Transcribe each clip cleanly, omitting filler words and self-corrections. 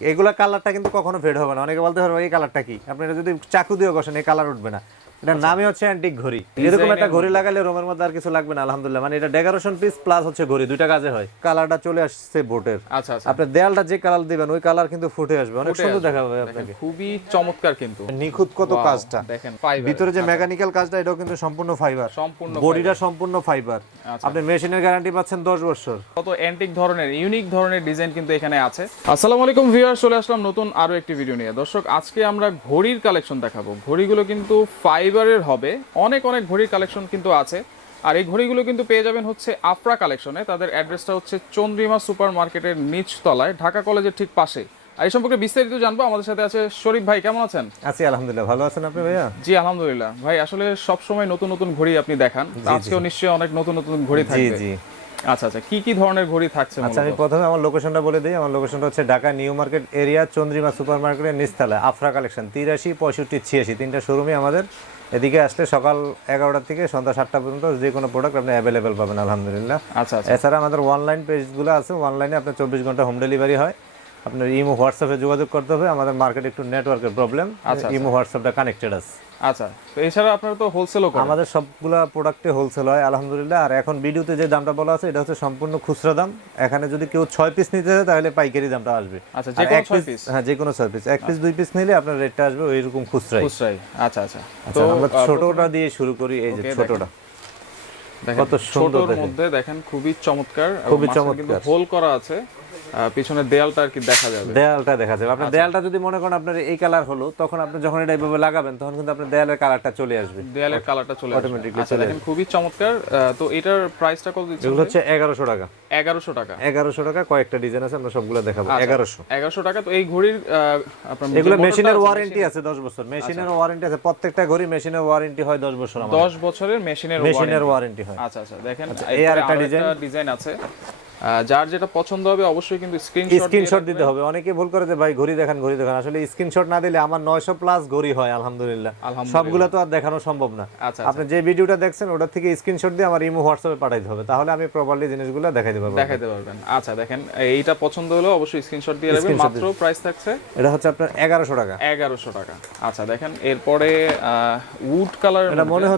এগুলা কালারটা কিন্তু কখনো ফেড হবে না। অনেকে বলতে পারবে এই কালারটা কি, আপনি এটা যদি চাকু দিয়ে ঘষেন এই কালার উঠবে না। এটার নামই হচ্ছে অ্যান্টিক ঘড়ি। এরকম একটা ঘড়ি লাগালে রোমের মধ্যে আর কিছু লাগবে না আলহামদুলিল্লাহ। মানে এটা ডেকোরেশন পিস প্লাস হচ্ছে ঘড়ি, দুইটা কাজে হয়। কালারটা চলে আসছে বোটের। আচ্ছা আচ্ছা, আপনি দেয়ালটা যে কালার দিবেন ওই কালার কিন্তু ফুটে আসবে, অনেক সুন্দর দেখা যাবে আপনাকে। খুবই চমৎকার কিন্তু নিখুঁত কত কাজটা দেখেন। ভিতরে যে মেকানিক্যাল কাজটা এটাও কিন্তু সম্পূর্ণ ফাইবার, সম্পূর্ণ বডিটা সম্পূর্ণ ফাইবার। আপনি মেশিনের গ্যারান্টি পাচ্ছেন 10 বছর। কত অ্যান্টিক ধরনের ইউনিক ধরনের ডিজাইন কিন্তু এখানে আছে। আসসালামু আলাইকুম ভিউয়ার্স, চলে আসলাম নতুন আরো একটি ভিডিও নিয়ে। দর্শক, আজকে আমরা ঘড়ির কালেকশন দেখাবো। ঘড়িগুলো কিন্তু ফাইবারের হবে, অনেক অনেক ঘড়ির কালেকশন কিন্তু আছে। আর এই ঘড়িগুলো কিন্তু পেয়ে যাবেন হচ্ছে আফরা কালেকশনে। তাদের অ্যাড্রেসটা হচ্ছে চন্দ্রিমা সুপার মার্কেটের নিচ তলায়, ঢাকা কলেজের ঠিক পাশে। আর এই সম্পর্কে বিস্তারিত জানবো। আমাদের সাথে আছে শরীফ ভাই। কেমন আছেন? আছি আলহামদুলিল্লাহ, ভালো আছেন আপনি ভাইয়া? জি আলহামদুলিল্লাহ। ভাই আসলে সব সময় নতুন নতুন ঘড়ি আপনি দেখান, আজকেও নিশ্চয়ই অনেক নতুন নতুন ঘড়ি থাকবে। জি জি। আচ্ছা আচ্ছা, কি কি ধরনের ঘড়ি থাকছে? আচ্ছা, আমি প্রথমে আমার লোকেশনটা বলে দিই। আমার লোকেশনটা হচ্ছে Dhaka new market area, Chandrima super মার্কেটের নিচতলায়, আফরা কালেকশন 83, 65, 86 তিনটা শোরুমই আমাদের। এদিকে আসলে সকাল 11টা থেকে সন্ধ্যা 7টা পর্যন্ত যে কোনো প্রোডাক্ট আপনি অ্যাভেলেবেল পাবেন আলহামদুলিল্লাহ। আচ্ছা আচ্ছা। এছাড়া আমাদের অনলাইন পেজগুলো আছে, অনলাইনে আপনার 24 ঘন্টা হোম ডেলিভারি হয়। আপনার ইমো হোয়াটসঅ্যাপে যোগাযোগ করতে হবে, আমাদের মার্কেটে একটু নেটওয়ার্কের প্রবলেম, ইমো হোয়াটসঅ্যাপটা কানেক্টেড আছে। আচ্ছা, তো এছাড়া আপনারা তো হোলসেলও করেন? আমাদের সবগুলা প্রোডাক্টে হোলসেল হয় আলহামদুলিল্লাহ। আর এখন ভিডিওতে যে দামটা বলা আছে এটা হচ্ছে সম্পূর্ণ খুচরা দাম। এখানে যদি কেউ 6 পিস নিতে চায় তাহলে পাইকারি দামটা আসবে। আচ্ছা, যে কোনো 6 পিস? হ্যাঁ, যে কোনো 6 পিস। 1 পিস 2 পিস নিলে আপনার রেটটা আসবে ওইরকম খুচরাই। আচ্ছা আচ্ছা। তো আমরা ছোটটা দিয়ে শুরু করি। এই যে ছোটটা দেখেন, কত সুন্দর, ছোটর মধ্যে দেখেন খুবই চমৎকার, খুবই এবং চমৎকার। কিন্তু হোল করা আছে, পিছনের দেয়ালটা আর কি দেখা যাবে। দেয়ালটা দেখা যাবে। আপনার দেয়ালটা যদি মনে করেন আপনার এই কালার হলো, তখন আপনি যখন এটা এইভাবে লাগাবেন তখন কিন্তু আপনার দেয়ালের কালারটা চলে আসবে, দেয়ালের কালারটা চলে আসবে অটোমেটিক্যালি। আচ্ছা, দেখেন খুবই চমৎকার। তো এটার প্রাইসটা কত দিচ্ছেন? এগুলো হচ্ছে 1100 টাকা। 1100 টাকা? 1100 টাকা। কয়েকটা ডিজাইন আছে, আমরা সবগুলো দেখাবো। 1100 টাকা। তো এই ঘড়ির আপনার এগুলো মেশিনের ওয়ারেন্টি আছে 10 বছর। মেশিনের ওয়ারেন্টি আছে, প্রত্যেকটা ঘড়ি মেশিনের ওয়ারেন্টি হয় 10 বছর। 10 বছরের মেশিনের ওয়ারেন্টি হয়। আচ্ছা আচ্ছা, দেখেন এই আরেকটা ডিজাইন আছে। যার যেটা পছন্দ হবে অবশ্যই কিন্তু স্ক্রিনশট দিতে হবে। অনেকে ভুল করে যে ভাই ঘড়ি দেখান ঘড়ি দেখান, আসলে স্ক্রিনশট না দিলে আমার 900 প্লাস ঘড়ি হয় আলহামদুলিল্লাহ। সবগুলো তো আর দেখানো সম্ভব না। আপনি যে ভিডিওটা দেখছেন ওটা থেকে স্ক্রিনশট দিয়ে আমার ইমো হোয়াটসঅ্যাপে পাঠাইতে হবে, তাহলে আমি প্রপারলি জিনিসগুলো দেখাইতে পারবেন। আচ্ছা, দেখেন এইটা পছন্দ হলো অবশ্যই স্ক্রিনশট দিয়ে রাখবেন। মাত্র প্রাইস থাকছে এটা হচ্ছে আপনার 1100 টাকা। 1100 টাকা। আচ্ছা, দেখেন এরপরে উড কালার, এটা মনে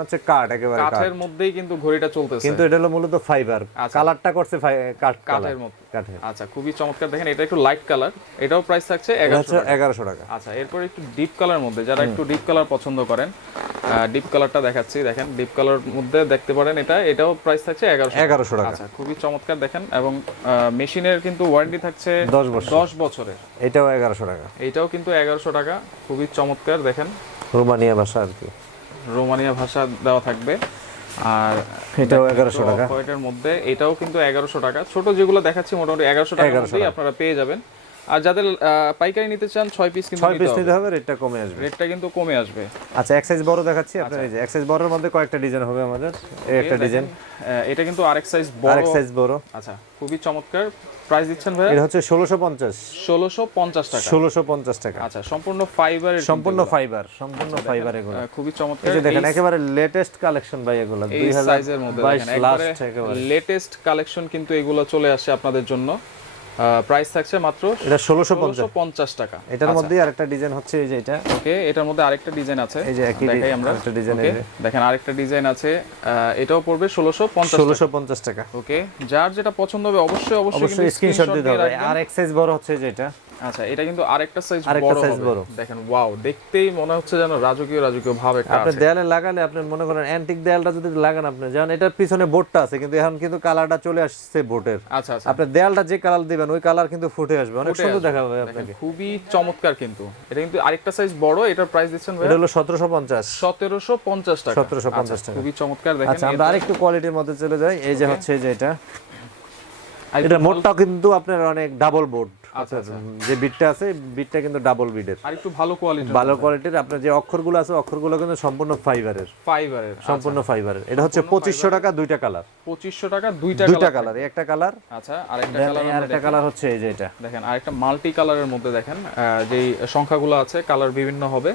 হচ্ছে কাঠ, একেবারে কাঠের মধ্যেই কিন্তু ঘড়িটা চলতেছে, কিন্তু এটা হলো মূলত ফাইবার। কালারটা করছে কাঠের মধ্যে। আচ্ছা, খুবই চমৎকার। দেখেন এটা একটু লাইট কালার, এটাও প্রাইস থাকছে 1100 টাকা। আচ্ছা, এরপর একটু ডিপ কালার মধ্যে, যারা একটু ডিপ কালার পছন্দ করেন, ডিপ কালারটা দেখাচ্ছি। দেখেন ডিপ কালার মধ্যে দেখতে পারেন, এটাও প্রাইস থাকছে 1100 টাকা। আচ্ছা, খুবই চমৎকার। দেখেন, এবং মেশিনের কিন্তু ওয়ারেন্টি থাকছে 10 বছরের। এটাও 1100 টাকা। এটাও কিন্তু 1100 টাকা। খুবই চমৎকার। দেখেন রোমানিয়া ভাষা আর কি, রোমানিয়া ভাষা দেওয়া থাকবে। আর এটাও 1100 টাকা। কয়টার মধ্যে এটাও কিন্তু 1100 টাকা। ছোট যেগুলো দেখাচ্ছি মোটামুটি 1100 টাকার মধ্যেই আপনারা পেয়ে যাবেন। আর যাদের পাইকারি নিতে চান 6 পিস কিন্তু নিতে হবে, রেটটা কমে আসবে। রেটটা কিন্তু কমে আসবে। আচ্ছা, এক সাইজ বড় দেখাচ্ছি আপনার। এই যে এক সাইজ বড়র মধ্যে কয়েকটা ডিজাইন হবে আমাদের। এই একটা ডিজাইন, এটা কিন্তু আরেক সাইজ বড়। আচ্ছা, খুবই চমৎকার। প্রাইস দিচ্ছেন ভাই? এটা হচ্ছে 1650 টাকা। 1650 টাকা। আচ্ছা, সম্পূর্ণ ফাইবার, সম্পূর্ণ ফাইবার এগুলো। খুবই চমৎকার। এই যে দেখেন একেবারে লেটেস্ট কালেকশন ভাই, এগুলো 2000 সাইজের মধ্যে দেখেন, একেবারে লেটেস্ট কালেকশন কিন্তু এগুলো চলে আসে আপনাদের জন্য। প্রাইস থাকছে মাত্র এটা 1650 টাকা। এটার মধ্যে আরেকটা ডিজাইন হচ্ছে এই যে এটা। ওকে, এটার মধ্যে আরেকটা ডিজাইন আছে, এই যে একই দেখাই আমরা একটা ডিজাইন। দেখেন আরেকটা ডিজাইন আছে, এটাও পড়বে 1650 টাকা। ওকে, যার যেটা পছন্দ হবে অবশ্যই স্ক্রিনশট দিতে হবে। আর এক সাইজ বড় হচ্ছে যেটা। আচ্ছা, এটা কিন্তু আরেকটা সাইজ বড়। দেখেন, ওয়াও, দেখতেই মনে হচ্ছে যেন রাজকীয় ভাব একটা আছে। আপনি দেয়ালে লাগালে, আপনি মনে করেন অ্যান্টিক দেয়ালটা যদি লাগান, আপনি যেমন এটার পিছনে বোর্ডটা আছে কিন্তু এখন কিন্তু কালারটা চলে আসছে বোর্ডের। আচ্ছা আচ্ছা, আপনি দেয়ালটা যে কালার দিবেন ওই কালার কিন্তু ফুটে আসবে, অনেক সুন্দর দেখা যাবে আপনাকে। খুবই চমৎকার। কিন্তু এটা কিন্তু আরেকটা সাইজ বড়। এটার প্রাইস দিচ্ছেন ভাই? এটা হলো 1750 টাকা। 1750 টাকা। খুবই চমৎকার। দেখেন, আচ্ছা, আমরা আরেকটু কোয়ালিটির মধ্যে চলে যাই। এই যে হচ্ছে যে এটা মোডটা কিন্তু আপনার অনেক ডাবল বোর্ড। আচ্ছা, যে বিটটা আছে বিটটা কিন্তু ডাবল বিটের, আর একটু ভালো কোয়ালিটির। আপনার যে অক্ষরগুলো আছে অক্ষরগুলো কিন্তু সম্পূর্ণ ফাইবারের। সম্পূর্ণ ফাইবারের। এটা হচ্ছে 2500 টাকা, দুইটা কালার। 2500 টাকা, দুইটা কালার। একটা কালার। আচ্ছা, আরেকটা কালার হচ্ছে এই যে এটা। দেখেন আরেকটা মাল্টি কালারের মধ্যে। দেখেন যেই সংখ্যাগুলো আছে কালার বিভিন্ন হবে।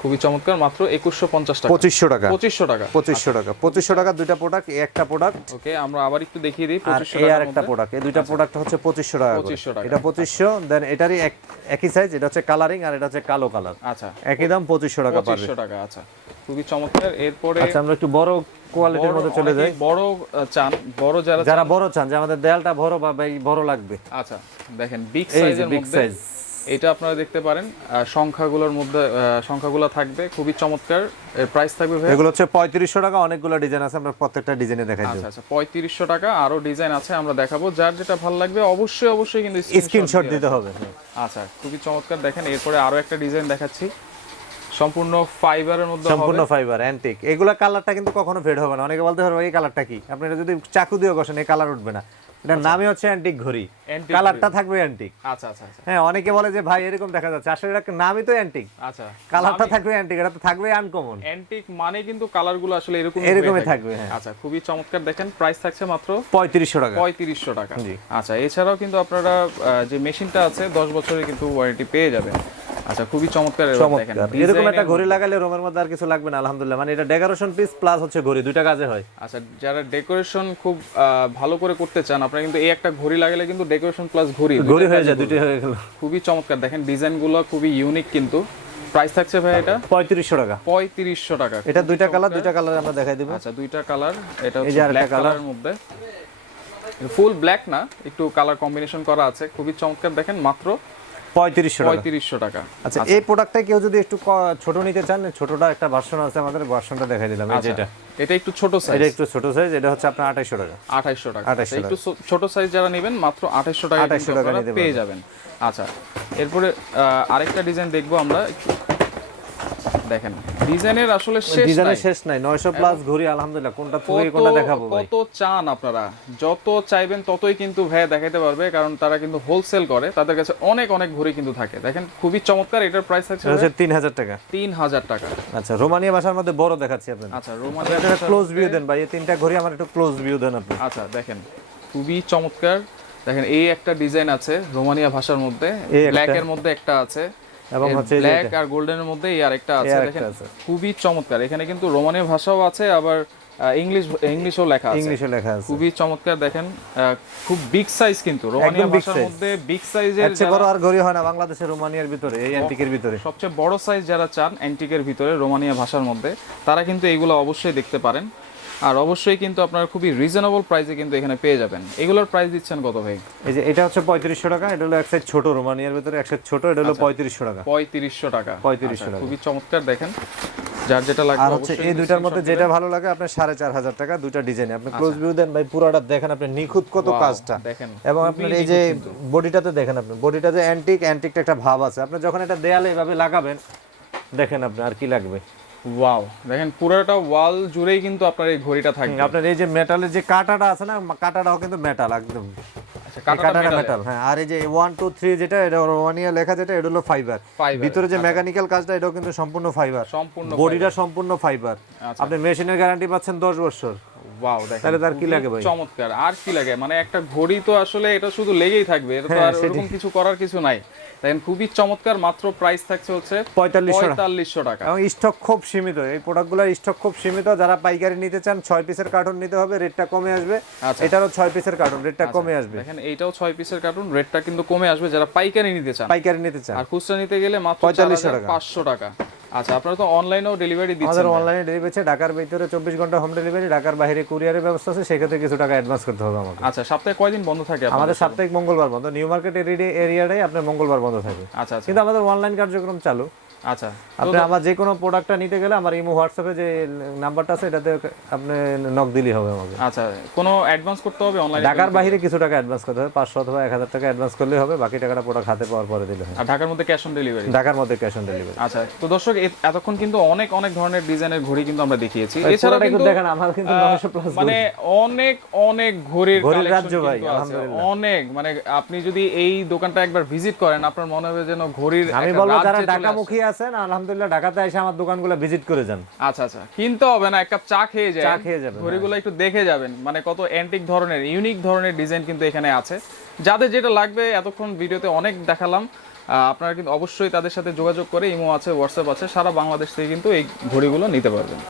খুবই চমৎকার, মাত্র 2150 টাকা। 2500 টাকা 2500 টাকা 2500 টাকা 2500 টাকা দুইটা প্রোডাক্ট, একটা প্রোডাক্ট। ওকে, আমরা আবার একটু দেখিয়ে দিই। আর 2500 এই টাকার আর একটা মধ্যে। প্রোডাক্ট, এই দুইটা প্রোডাক্ট হচ্ছে 2500 টাকা করে। 2500 টাকা। এটা 2500, দেন এটারই একই সাইজ, এটা হচ্ছে কালারিং আর এটা হচ্ছে কালো কালার। আচ্ছা, একই দাম 2500 টাকা পাবে। 2500 টাকা। আচ্ছা, খুবই চমৎকার। এরপরে আচ্ছা আমরা একটু বড় কোয়ালিটির মধ্যে চলে যাই। বড় চান, বড় যারা বড় চান যে আমাদের দেয়ালটা বড় বা বড় লাগবে। আচ্ছা, দেখেন বিগ এই যে সাইজের বিগ মধ্যে সাইজ, এটা আপনারা দেখতে পারেন। সংখ্যাগুলোর মধ্যে সংখ্যাগুলো থাকবে খুবই চমৎকার। এর প্রাইস থাকবে ভাই, এগুলো হচ্ছে 3500 টাকা। অনেকগুলো ডিজাইন আছে, আমরা প্রত্যেকটা ডিজাইনে দেখাই দেব। আচ্ছা আচ্ছা, 3500 টাকা। আরো ডিজাইন আছে, আমরা দেখাবো। যার যেটা ভালো লাগবে অবশ্যই অবশ্যই কিন্তু স্ক্রিনশট দিতে হবে। আচ্ছা, খুবই চমৎকার। দেখেন এরপরে আরো একটা ডিজাইন দেখাচ্ছি, সম্পূর্ণ ফাইবারের মধ্যে সম্পূর্ণ হবে। Fibre antique. এগুলা কালারটা কিন্তু কখনো ফেড হবে না। অনেকে বলতে পারবে এই কালারটা কি, আপনি এটা যদি চাকু দিয়ে ঘষেন এই কালার উঠবে না। এটার নামই হচ্ছে অ্যান্টিক ঘড়ি, Antique কালারটা থাকবে অ্যান্টিক। আচ্ছা আচ্ছা আচ্ছা হ্যাঁ, অনেকে বলে যে ভাই এরকম দেখা যাচ্ছে, আসলে এটা নামই তো অ্যান্টিক, আচ্ছা, কালারটা থাকবে অ্যান্টিক, এটা তো থাকবে আনকমন। অ্যান্টিক মানে কিন্তু কালারগুলো আসলে এরকমই থাকবে। হ্যাঁ, আচ্ছা, খুবই চমৎকার। দেখেন প্রাইস থাকছে মাত্র 3500 টাকা। 3500 টাকা। জি। আচ্ছা, এছাড়াও কিন্তু আপনারা যে মেশিনটা আছে 10 বছরের কিন্তু ওয়ারেন্টি পেয়ে যাবেন। আচ্ছা, খুবই চমৎকার। এবার দেখেন চমৎকার, এরকম একটা ঘড়ি লাগালে রুমের মধ্যে আর কিছু লাগবে না আলহামদুলিল্লাহ। মানে এটা ডেকোরেশন পিস প্লাস হচ্ছে ঘড়ি, দুইটা কাজে হয়। আচ্ছা, যারা ডেকোরেশন খুব ভালো করে করতে চান আপনারা কিন্তু এই একটা ঘড়ি লাগালে কিন্তু ডেকোরেশন প্লাস ঘড়ি ঘড়ি হয়ে যায়, দুইটা হয়ে গেল। খুবই চমৎকার। দেখেন ডিজাইনগুলো খুবই ইউনিক কিন্তু। প্রাইস থাকছে ভাই এটা 3500 টাকা। 3500 টাকা। এটা দুইটা কালার, দুইটা কালার আমরা দেখাই দেব। আচ্ছা, দুইটা কালার। এটা এই যে হচ্ছে আরেকটা ব্ল্যাক কালার। কালারের মধ্যে, ফুল ব্ল্যাক না, একটু কালার কম্বিনেশন করা আছে। খুবই চমৎকার। দেখেন মাত্র 3500 টাকা। 3500 টাকা। আচ্ছা, এই প্রোডাক্টটা কেউ যদি একটু ছোট নিতে চান, ছোটটা একটা ভার্সন আছে আমাদের, ভার্সনটা দেখাই দিলাম। এই যে আচ্ছা, এটা একটু ছোট সাইজ। এটা একটু ছোট সাইজ, এটা হচ্ছে আপনার 2800 টাকা। 2800 টাকা। 2800 একটু ছোট সাইজ যারা নেবেন মাত্র 2800 টাকা 2800 টাকা নিতে পেয়ে যাবেন। আচ্ছা, এরপরে আরেকটা ডিজাইন দেখবো আমরা। দেখেন ডিজাইনের আসলে শেষ নাই, ডিজাইনের শেষ নাই। 900 প্লাস ঘড়ি আলহামদুলিল্লাহ, কোনটা তুই কোনটা দেখাবো ভাই? কত চান আপনারা, যত চাইবেন ততই কিন্তু ভাই দেখাইতে পারবে, কারণ তারা কিন্তু হোলসেল করে, তাদের কাছে অনেক অনেক ঘড়ি কিন্তু থাকে। দেখেন খুবই চমৎকার। এটার প্রাইস আছে এটা হচ্ছে 3000 টাকা। 3000 টাকা। আচ্ছা, রোমানিয়া ভাষার মধ্যে বড় দেখাচ্ছি আপনাদের। আচ্ছা, রোমানিয়া এটা ক্লোজ ভিউ দেন ভাই, এই তিনটা ঘড়ি আমার একটু ক্লোজ ভিউ দেন আপনি। আচ্ছা, দেখেন খুবই চমৎকার। দেখেন এই একটা ডিজাইন আছে রোমানিয়া ভাষার মধ্যে, ব্ল্যাক এর মধ্যে একটা আছে, এবং হচ্ছে ব্ল্যাক আর গোল্ডেনের মধ্যে এই আরেকটা আছে। দেখেন খুবই চমৎকার। এখানে কিন্তু রোমানীয় ভাষাও আছে, আবার ইংলিশও লেখা আছে। ইংলিশে লেখা আছে। খুবই চমৎকার। দেখেন খুব বিগ সাইজ কিন্তু রোমানীয় ভাষার মধ্যে বিগ সাইজের। এর চেয়ে বড় আর ঘড়ি হয় না বাংলাদেশের রোমানিয়ার ভিতরে, এই অ্যান্টিকের ভিতরে। সবচেয়ে বড় সাইজ যারা চান অ্যান্টিকের ভিতরে রোমানীয় ভাষার মধ্যে, তারা কিন্তু এইগুলো অবশ্যই দেখতে পারেন। আর অবশ্যই কিন্তু আপনারা খুবই রিজনেবল প্রাইসে কিন্তু এখানে পেয়ে যাবেন। এগুলোর প্রাইস দিচ্ছেন কত ভাই? এই যে এটা হচ্ছে 3500 টাকা। এটা হলো এক সাইজ ছোট, রোমানিয়ার ভিতরে এক সাইজ ছোট, এটা হলো 3500 টাকা। 3500 টাকা। 3500 টাকা। খুবই চমৎকার। দেখেন যার যেটা লাগবে আর হচ্ছে এই দুইটার মধ্যে যেটা ভালো লাগে আপনার 4500 টাকা, দুইটা ডিজাইনে। আপনি ক্লোজ ভিউ দেন ভাই, পুরোটা দেখেন আপনি, নিখুঁত কত কাজটা। দেখেন এবং আপনার এই যে বডিটাতে দেখেন, আপনি বডিটাতে অ্যান্টিকটা একটা ভাব আছে। আপনি যখন এটা দেয়ালে এভাবে লাগাবেন, দেখেন আপনি আর কি লাগবে। ওয়াও, দেখেন পুরোটা ওয়াল জুড়েই কিন্তু আপনার এই ঘড়িটা থাকবে। আপনার এই যে মেটালের যে কাঁটাটা আছে না, কাঁটাটাও কিন্তু মেটাল একদম। আচ্ছা, কাঁটাটা মেটাল। হ্যাঁ, আর এই যে 1 2 3 যেটা, এটা রোমানিয়া লেখা যেটা, এটা হলো ফাইবার। ভিতরে যে মেকানিক্যাল কাজটা, এটাও কিন্তু সম্পূর্ণ ফাইবার। সম্পূর্ণ বডিটা সম্পূর্ণ ফাইবার। আপনি মেশিনের গ্যারান্টি পাচ্ছেন 10 বছর। ওয়াও, দেখেন তাহলে তার কি লাগে ভাই? চমৎকার। আর কি লাগে, মানে একটা ঘড়ি তো আসলে এটা শুধু লেগেই থাকবে, এটা তো আর এরকম কিছু করার কিছু নাই। দেখেন খুবই চমৎকার। মাত্র প্রাইস থাকছে হচ্ছে 4500 টাকা। এবং স্টক খুব সীমিত, এই প্রোডাক্টগুলোর স্টক খুব সীমিত। যারা পাইকারি নিতে চান 6 পিসের কার্টন নিতে হবে, রেটটা কমে আসবে। এটারও 6 পিসের কার্টন, রেটটা কমে আসবে। দেখেন এইটাও 6 পিসের কার্টন, রেটটা কিন্তু কমে আসবে যারা পাইকারি নিতে চান। পাইকারি নিতে চান আর খুচরা নিতে গেলে মাত্র 4500 টাকা। আচ্ছা, আপনারা তো অনলাইনেও ডেলিভারি দিচ্ছেন? আমাদের অনলাইনে ডেলিভারি আছে, ঢাকার ভিতরে 24 ঘন্টা হোম ডেলিভারি, ঢাকার বাইরে কুরিয়ারের ব্যবস্থা আছে, সেক্ষেত্রে কিছু টাকা অ্যাডভান্স করতে হবে আমাকে। আচ্ছা, সপ্তাহে কয়দিন বন্ধ থাকে আমাদের? সাপ্তাহিক মঙ্গলবার বন্ধ, নিউ মার্কেট এরিয়াটাই আপনার মঙ্গলবার বন্ধ থাকে। আচ্ছা আচ্ছা, কিন্তু আমাদের অনলাইন কার্যক্রম চালু। আচ্ছা, আপনি আমার যে কোনো প্রোডাক্টটা নিতে গেলে আমার ইমো হোয়াটসঅ্যাপে যে নাম্বারটা আছে, এটাতে আপনি নক দিলেই হবে আমাকে। আচ্ছা, কোনো অ্যাডভান্স করতে হবে অনলাইনে? ঢাকার বাইরে কিছু টাকা অ্যাডভান্স করতে হবে, 500 অথবা 1000 টাকা অ্যাডভান্স করলেই হবে, বাকি টাকাটা প্রোডাক্ট হাতে পাওয়ার পরে দিলে হবে। আর ঢাকার মধ্যে ক্যাশ অন ডেলিভারি? ঢাকার মধ্যে ক্যাশ অন ডেলিভারি। আচ্ছা, তো দর্শক এতক্ষণ কিন্তু অনেক অনেক ধরনের ডিজাইনের ঘড়ি কিন্তু আমরা দেখিয়েছি। এছাড়া কিন্তু দেখেন আমার কিন্তু 900 প্লাস মানে অনেক অনেক ঘড়ির রাজ্য ভাই, আলহামদুলিল্লাহ অনেক। মানে আপনি যদি এই দোকানটা একবার ভিজিট করেন, আপনার মনে হবে যেন ঘড়ির। আমি বলবো যারা ঢাকামুখী আছেন, আলহামদুলিল্লাহ ঢাকাতে এসে আমার দোকানগুলো ভিজিট করে যান। আচ্ছা আচ্ছা, কিনতে হবে না, এক কাপ চা খেয়ে যায়, চা খেয়ে যাবেন, ঘড়িগুলো একটু দেখে যাবেন। মানে কত অ্যান্টিক ধরনের, ইউনিক ধরনের ডিজাইন কিন্তু এখানে আছে। যাদের যেটা লাগবে, এতক্ষণ ভিডিওতে অনেক দেখালাম, আপনারা কিন্তু অবশ্যই তাদের সাথে যোগাযোগ করে ইমো আছে, হোয়াটসঅ্যাপ আছে, সারা বাংলাদেশ থেকে কিন্তু এই ঘড়িগুলো নিতে পারবেন।